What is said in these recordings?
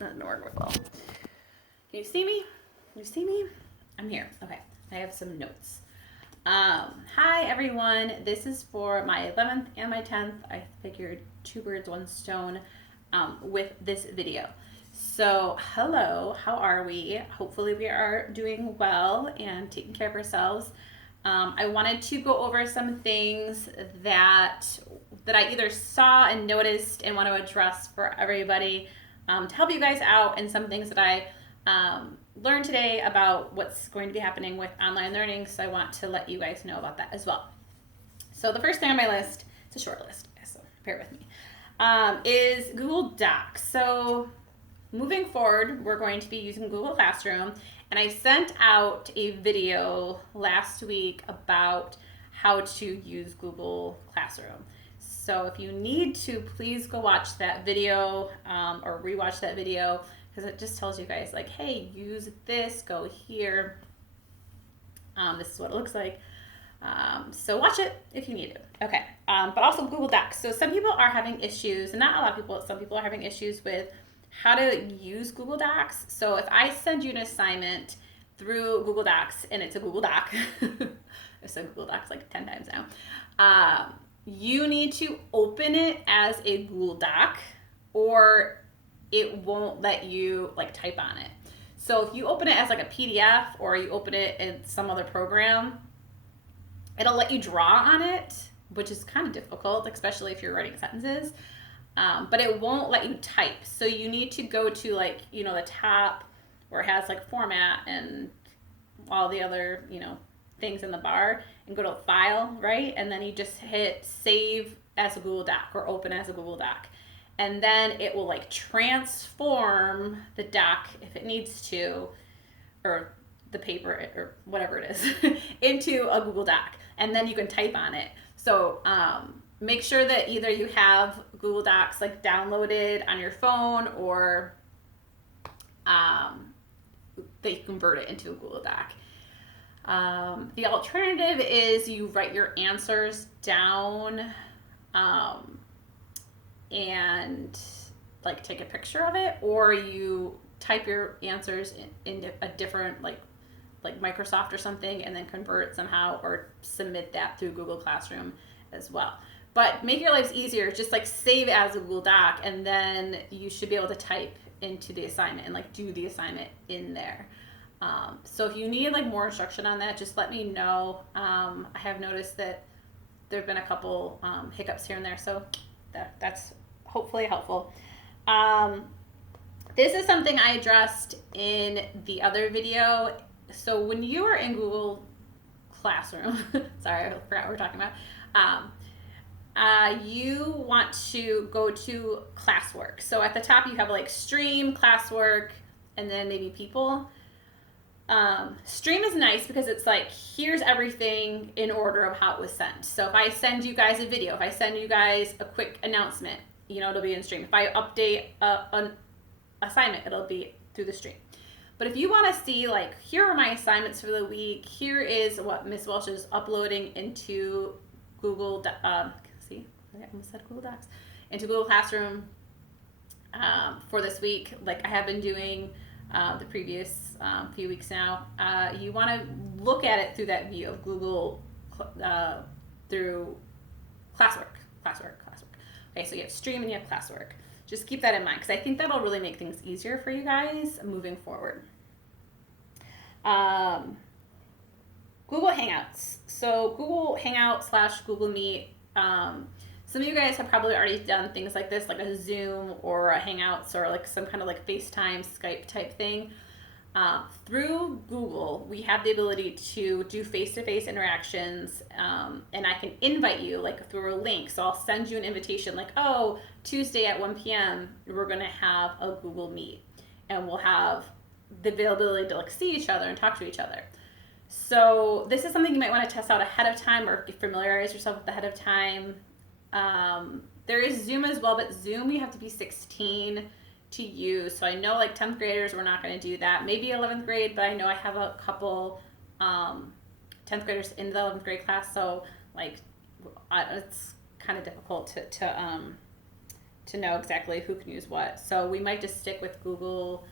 That didn't work well. Can you see me? Can you see me? I'm here. Okay. I have some notes. Hi everyone. This is for my 11th and my 10th. I figured 2 birds, 1 stone with this video. So hello, how are we? Hopefully we are doing well and taking care of ourselves. I wanted to go over some things that I either saw and noticed and want to address for everybody to help you guys out, and some things that I learned today about what's going to be happening with online learning. So I want to let you guys know about that as well. So the first thing on my list, it's a short list, so bear with me, is Google Docs. So moving forward, we're going to be using Google Classroom, and I sent out a video last week about how to use Google Classroom. So if you need to, please go watch that video or rewatch that video, because it just tells you guys like, hey, use this, go here. This is what it looks like. So watch it if you need it. Okay, but also Google Docs. So some people are having issues, and not a lot of people, some people are having issues with how to use Google Docs. So if I send you an assignment through Google Docs and it's a Google Doc, I've said Google Docs like 10 times now, you need to open it as a Google Doc or it won't let you like type on it. So if you open it as like a PDF or you open it in some other program, it'll let you draw on it, which is kind of difficult, especially if you're writing sentences. But it won't let you type. So you need to go to like, you know, the top where it has like format and all the other, you know, things in the bar, and go to file, right? And then you just hit save as a Google Doc or open as a Google Doc. And then it will like transform the doc if it needs to, or the paper or whatever it is, into a Google Doc. And then you can type on it. So make sure that either you have Google Docs like downloaded on your phone, or they convert it into a Google Doc. The alternative is you write your answers down and like take a picture of it, or you type your answers in a different like Microsoft or something, and then convert it somehow or submit that through Google Classroom as well. But make your lives easier, just like save as a Google Doc, and then you should be able to type into the assignment and like do the assignment in there. So if you need like more instruction on that, just let me know. I have noticed that there have been a couple hiccups here and there, so that's hopefully helpful. This is something I addressed in the other video. So when you are in Google Classroom, sorry, I forgot what we're talking about. You want to go to classwork. So at the top you have like stream, classwork, and then maybe people. Stream is nice because it's like, here's everything in order of how it was sent. So if I send you guys a video, if I send you guys a quick announcement, you know, it'll be in stream. If I update an assignment, it'll be through the stream. But if you want to see like, here are my assignments for the week, here is what Miss Welsh is uploading into Google, see, I almost said Google Docs, into Google Classroom for this week, like I have been doing the previous few weeks now. You want to look at it through that view of Google, through classwork. Okay, so you have stream and you have classwork. Just keep that in mind, because I think that'll really make things easier for you guys moving forward. Google Hangouts. So Google Hangout / Google Meet. Some of you guys have probably already done things like this, like a Zoom or a Hangouts or like some kind of like FaceTime, Skype type thing. Through Google, we have the ability to do face-to-face interactions, and I can invite you like through a link. So I'll send you an invitation like, oh, Tuesday at 1 p.m. we're going to have a Google Meet, and we'll have the availability to like see each other and talk to each other. So this is something you might want to test out ahead of time, or familiarize yourself with ahead of time. There is Zoom as well, but Zoom you have to be 16 to use. So I know like 10th graders, we're not going to do that. Maybe 11th grade, but I know I have a couple 10th graders in the 11th grade class. So like it's kind of difficult to to know exactly who can use what. So we might just stick with Google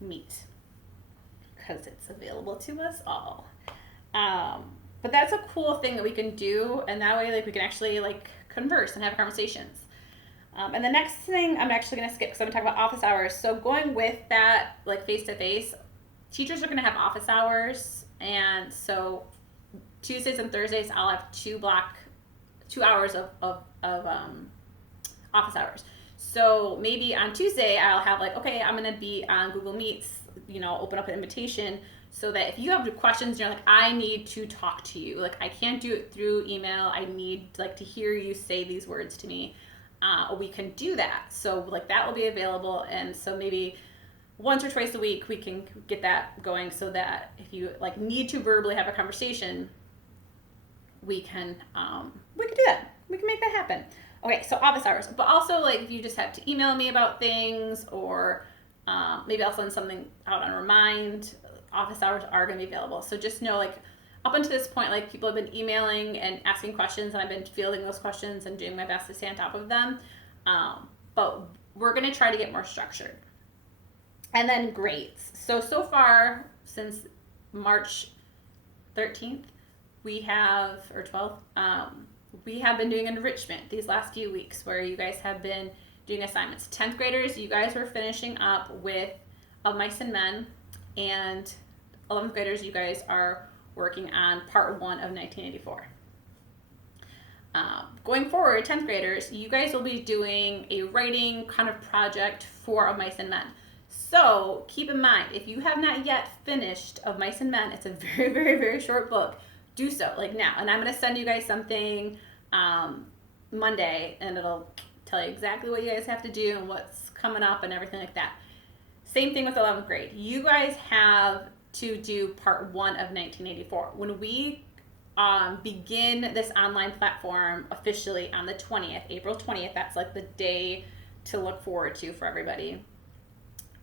Meet because it's available to us all. But that's a cool thing that we can do, and that way, like, we can actually like converse and have conversations. And the next thing I'm actually going to skip because I'm going to talk about office hours. So going with that, like face to face, teachers are going to have office hours, and so Tuesdays and Thursdays I'll have 2 hours of office hours. So maybe on Tuesday I'll have like, okay, I'm going to be on Google Meets, open up an invitation so that if you have questions, you're like, I need to talk to you. Like, I can't do it through email. I need like to hear you say these words to me. We can do that. So like that will be available. And so maybe once or twice a week we can get that going so that if you like need to verbally have a conversation, we can do that. We can make that happen. Okay, so office hours. But also, like, if you just have to email me about things, or maybe I'll send something out on Remind, office hours are going to be available. So just know, like, up until this point, like, people have been emailing and asking questions, and I've been fielding those questions and doing my best to stay on top of them. But we're going to try to get more structured. And then grades. So far, since March 13th, we have, or 12th, we have been doing enrichment these last few weeks where you guys have been doing assignments. 10th graders, you guys were finishing up with Of Mice and Men, and 11th graders, you guys are working on part 1 of 1984. Going forward, 10th graders, you guys will be doing a writing kind of project for Of Mice and Men. So keep in mind, if you have not yet finished Of Mice and Men, it's a very, very, very short book. Do so, like, now. And I'm going to send you guys something Monday, and it'll tell you exactly what you guys have to do and what's coming up and everything like that. Same thing with 11th grade. You guys have to do part 1 of 1984. When we begin this online platform officially on the 20th, April 20th, that's like the day to look forward to for everybody.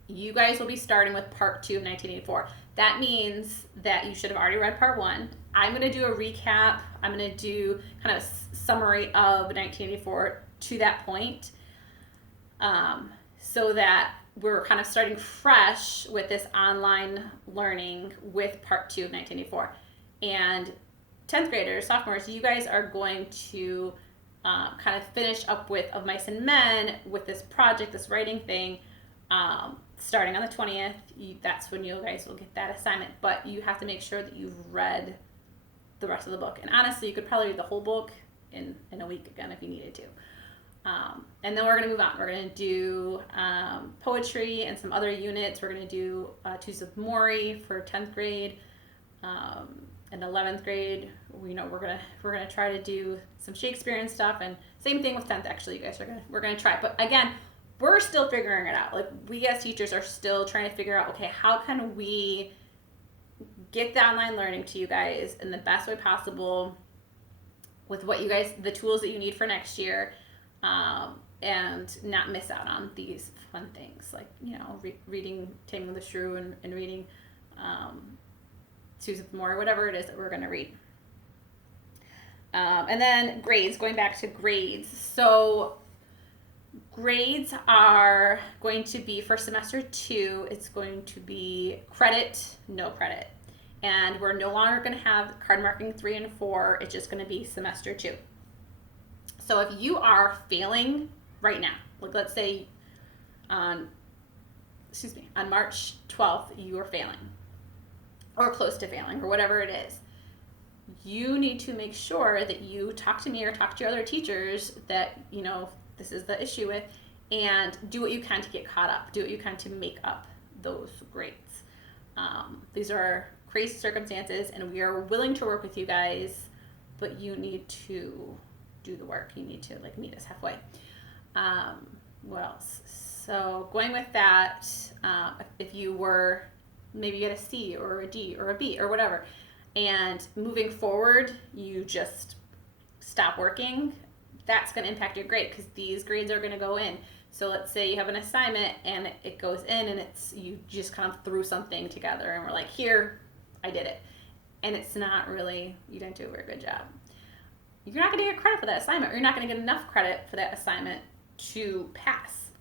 You guys will be starting with part 2 of 1984. That means that you should have already read part 1. I'm going to do a recap. I'm going to do kind of a summary of 1984 to that point, so that we're kind of starting fresh with this online learning with part 2 of 1984. And 10th graders, sophomores, you guys are going to kind of finish up with Of Mice and Men with this project, this writing thing, starting on the 20th. That's when you guys will get that assignment, but you have to make sure that you've read the rest of the book. And honestly, you could probably read the whole book in a week again if you needed to. And then we're going to move on. We're going to do poetry and some other units. We're going to do To-Sophjr0307 for 10th grade. In 11th grade, we're going to try to do some Shakespeare and stuff. And same thing with 10th. Actually, you guys we're going to try. But again, we're still figuring it out. Like, we as teachers are still trying to figure out, okay, how can we get the online learning to you guys in the best way possible with what you guys, the tools that you need for next year, and not miss out on these fun things like, reading Taming the Shrew and reading To-Sophjr0307, whatever it is that we're going to read. And then grades, going back to grades. So grades are going to be for semester 2, it's going to be credit, no credit. And we're no longer going to have card marking 3 and 4. It's just going to be semester 2. So if you are failing right now, like let's say on March 12th, you are failing or close to failing or whatever it is, you need to make sure that you talk to me or talk to your other teachers that, this is the issue with, and do what you can to get caught up. Do what you can to make up those grades. These are crazy circumstances, and we are willing to work with you guys, but you need to do the work. You need to meet us halfway. What else? So going with that, if you were, maybe you had a C or a D or a B or whatever, and moving forward, you just stop working, that's going to impact your grade because these grades are going to go in. So let's say you have an assignment and it goes in and you just kind of threw something together and we're like, here, I did it. And it's not really, you didn't do a very good job. You're not going to get credit for that assignment, or you're not going to get enough credit for that assignment to pass.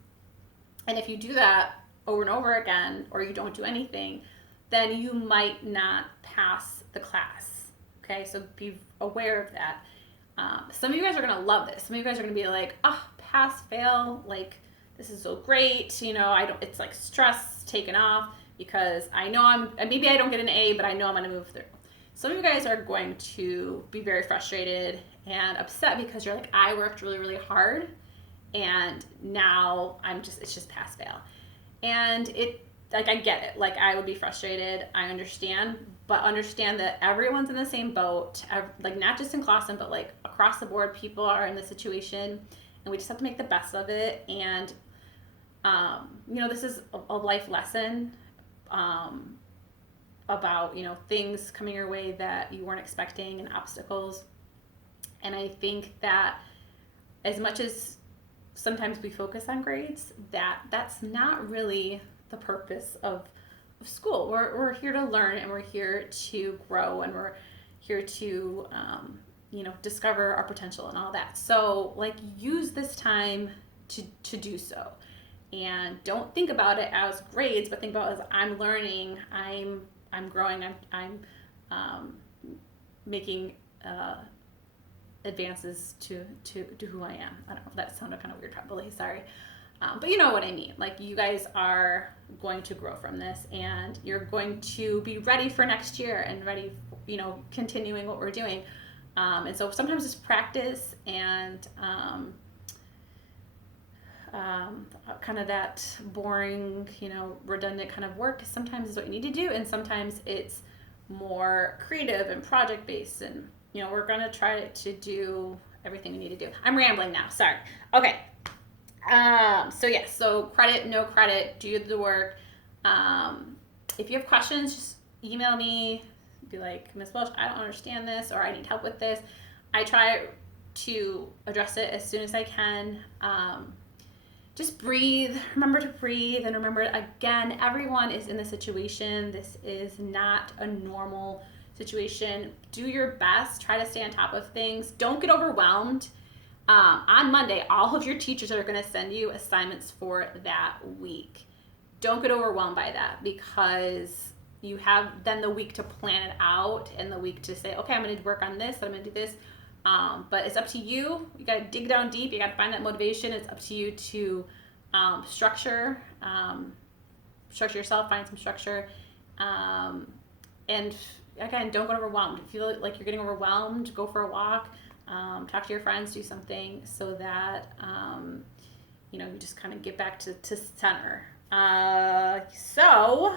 And if you do that over and over again, or you don't do anything, then you might not pass the class. Okay, so be aware of that. Some of you guys are gonna love this. Some of you guys are gonna be like, oh, pass, fail, like this is so great. You know, it's like stress taken off because I know maybe I don't get an A, but I know I'm gonna move through. Some of you guys are going to be very frustrated and upset because you're like, I worked really, really hard and now it's just pass, fail. And I get it. Like, I would be frustrated. I understand, but understand that everyone's in the same boat. Like, not just in Clawson, but like across the board, people are in this situation, and we just have to make the best of it. And, this is a life lesson about, things coming your way that you weren't expecting and obstacles. And I think that as much as sometimes we focus on grades, that's not really the purpose of school. We're here to learn, and we're here to grow, and we're here to discover our potential and all that. So like, use this time to do so, and don't think about it as grades, but think about it as I'm learning, I'm growing, I'm making advances to who I am. I don't know if that sounded kind of weird, probably, sorry. But you know what I mean. Like, you guys are going to grow from this, and you're going to be ready for next year and ready, continuing what we're doing. And so sometimes it's practice and kind of that boring, redundant kind of work sometimes is what you need to do. And sometimes it's more creative and project-based. And, we're going to try to do everything we need to do. I'm rambling now. Sorry. Okay. So credit, no credit, do the work. If you have questions, just email me, be like, Ms. Welsh, I don't understand this, or I need help with this. I try to address it as soon as I can. Just breathe, remember to breathe, and remember, again, everyone is in this situation. This is not a normal situation. Do your best, try to stay on top of things. Don't get overwhelmed. On Monday, all of your teachers are going to send you assignments for that week. Don't get overwhelmed by that, because you have then the week to plan it out and the week to say, okay, I'm going to work on this, I'm going to do this. But it's up to you. You got to dig down deep. You got to find that motivation. It's up to you to structure yourself, find some structure. And again, don't get overwhelmed. If you feel like you're getting overwhelmed, go for a walk. Talk to your friends, do something so that, you just kind of get back to center. So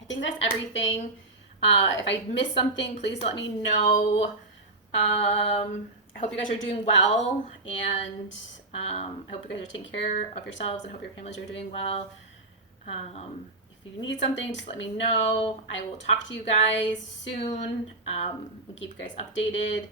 I think that's everything. If I missed something, please let me know. I hope you guys are doing well, and I hope you guys are taking care of yourselves, and hope your families are doing well. If you need something, just let me know. I will talk to you guys soon, and keep you guys updated.